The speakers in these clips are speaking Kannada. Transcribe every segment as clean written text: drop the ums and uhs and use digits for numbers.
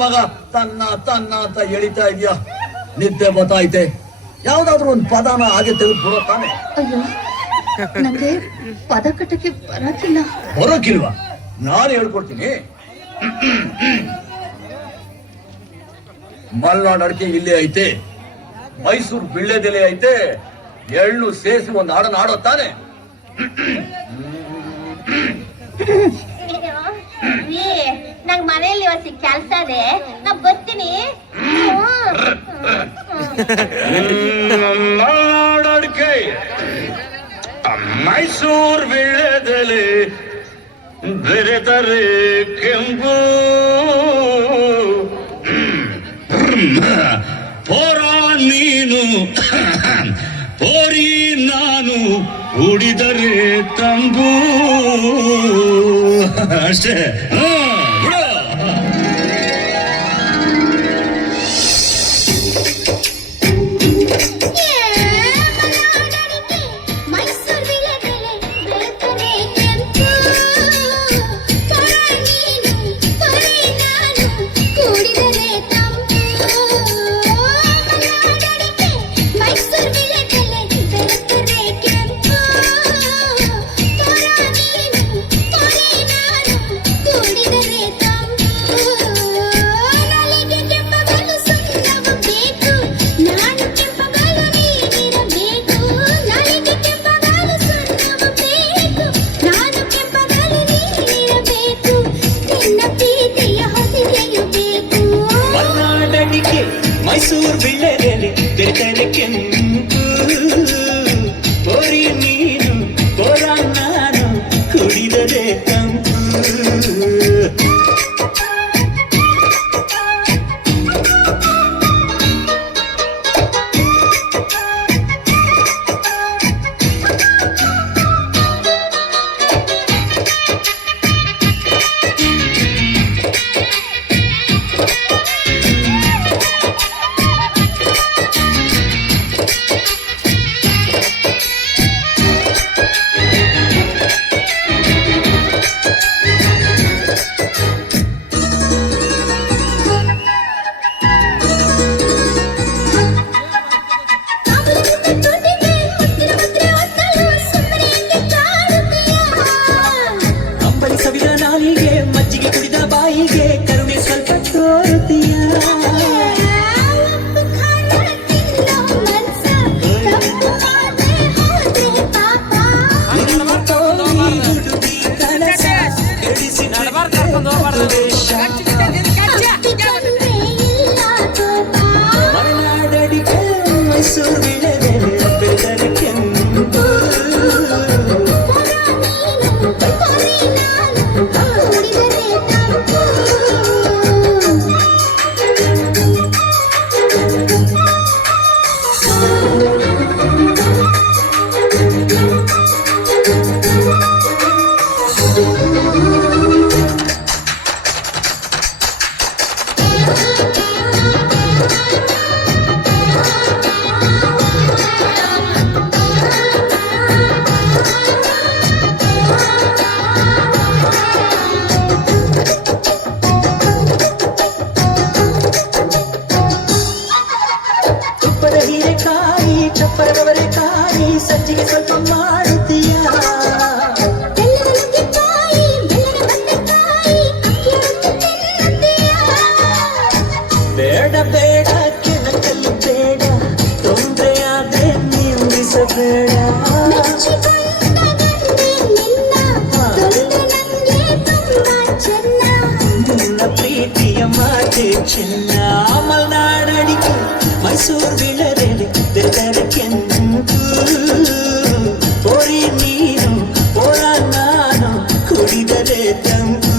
ಮಗ ತನ್ನ ತನ್ನ ಅಂತ ಎಳಿತಾ ಇದೆಯಾ? ನಿದ್ದೆ ಗೊತ್ತಾಯ್ತೆ. ಯಾವ್ದಾದ್ರು ಒಂದು ಪದನ ಹಾಗೆ ತೆಗೆದುಬಿಡೋ ತಾನೆ. ಅಯ್ಯೋ, ನಂಗೆ ಪದ ಕಟ್ಟಕ್ಕೆ ಬರೋಕಿಲ್ವಾ? ನಾನು ಹೇಳ್ಕೊಡ್ತೀನಿ. ಮಲ್ನಾಡ್ ಅಡಿಕೆ ಇಲ್ಲೇ ಐತೆ, ಮೈಸೂರು ಬಿಳ್ಳೆದೆಲೆ ಐತೆ, ಎಳ್ಳು ಸೇರಿಸಿ ಒಂದು ಹಾಡನ್ನ ಆಡೋ ತಾನೆ. ನಂಗ್ ಮನೆಯಲ್ಲಿ ಇವತ್ತು ಕೆಲ್ಸ ಇದೆ, ನಾ ಬರ್ತೀನಿ. ಮಲ್ನಾಡ್ ಅಡಿಕೆ, ಮೈಸೂರು ಬಿಳ್ಳೆದೆಲೆ, ಬೆರೆತರೆ ಕೆಂಪು, ಪೋರ ನೀನು ಪೋರಿ ನಾನು ಉಡಿದರೆ ತಂಬು. ಅಷ್ಟೇ. ಮೈಸೂರು ಬಿಳ್ಳೆದೆಲೆ ಬೆರೆತರೆ ಕೆಂಪು, ಪೋರಿ ನೀನು ಪೋರ ನಾನು ಕುಡಿದರೆ ತಂಪು. ಮಜ್ಜಿಗೆ ಕುಡಿದ ಬಾಯಿಗೆ ಕರುಣೆ ಸ್ವಲ್ಪ ತೋರುತ್ತೀಯ. ಮಲೆನಾಡಡಿಕೆ ಮೈಸೂರು ಬಿಳ್ಳೆದೆಲೆ ಬೆರೆತರೆ ಕೆಂಪು, ಹೀರೆಕಾಯಿ ಚಪ್ಪರದವರೆ ಕಾಯಿ ಸಜ್ಜಿಗೆ ಸ್ವಲ್ಪ ಮಾಡುತ್ತೀಯ. ಬೇಡ ಬೇಡ ಕೆಣಕಲು ಬೇಡ, ತೊಂದರೆಯಾದ್ರೆ ನಿಲ್ಲಿಸಬೇಡ. ನಿನ್ನ ಪ್ರೀತಿಯ ಮಾತೆ ಚಿನ್ನ. ಮಲ್ನಾಡಡಿಕೆ ಮೈಸೂರು ಬಿಳ್ಳೆದೆಲೆ ಬೆರೆತರೆ ಕೆಂಪು, ಪೋರಿ ನೀನು ಪೋರ ನಾನು ಕುಡಿದರೆ ತಂಪು.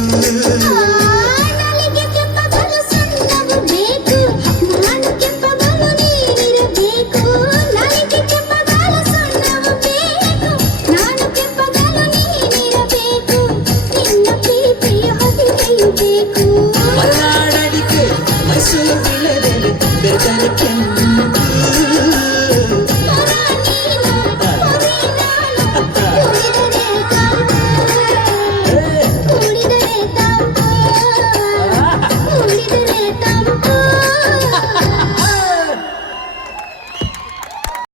ಮಲ್ನಾಡಡಿಕೆ ಮೈಸೂರು ಬಿಳ್ಳೆದೆಲೆ ಬೆರೆತರೆ ಕೆಂಪು.